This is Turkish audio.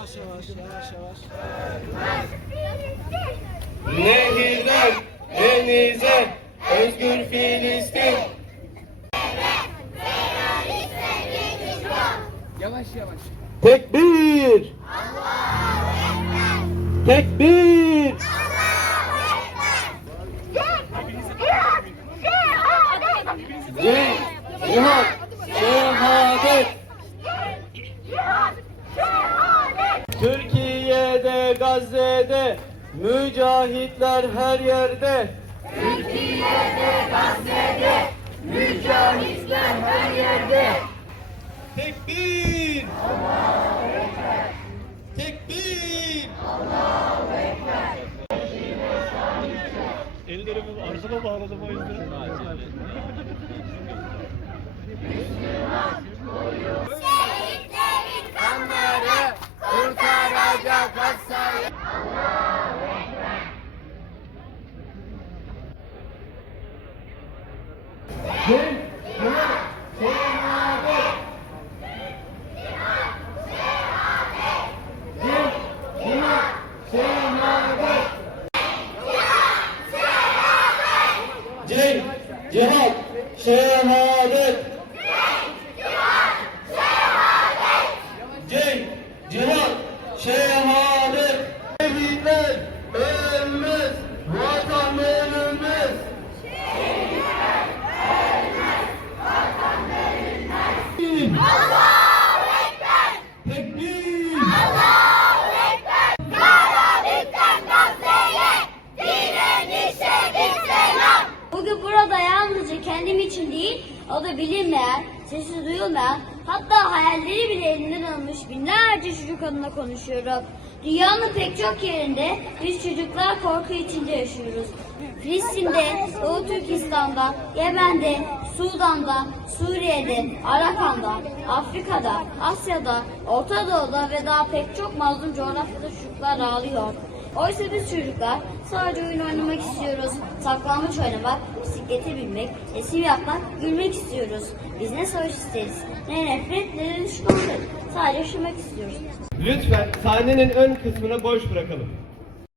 Yavaş yavaş, yavaş yavaş. Nehirden denize özgür Filistin. Yavaş yavaş. Tekbir. Tekbir. Cihat, cihat. Cihat. Türkiye'de, Gazze'de, mücahitler her yerde. Tekbir! Tekbir! Ellerimi arkama bağladım o yüzden. Şehitlerin hastayı. Cenk, cihat, şehadet. Yalnızca kendim için değil, o da bilinmeyen, sesi duyulmayan, hatta hayalleri bile elinden alınmış binlerce çocuk adına konuşuyorum. Dünyanın pek çok yerinde biz çocuklar korku içinde yaşıyoruz. Filistin'de, Doğu Türkistan'da, Yemen'de, Sudan'da, Suriye'de, Arakan'da, Afrika'da, Asya'da, Orta Doğu'da ve daha pek çok mazlum coğrafyada çocuklar ağlıyor. Oysa biz çocuklar sadece oyun oynamak istiyoruz. Saklanmaç oynamak, bisiklete binmek, resim yapmak, gülmek istiyoruz. Biz ne savaş isteriz, ne nefret ne de düşmanlık. Sadece yaşamak istiyoruz. Lütfen sahnenin ön kısmını boş bırakalım.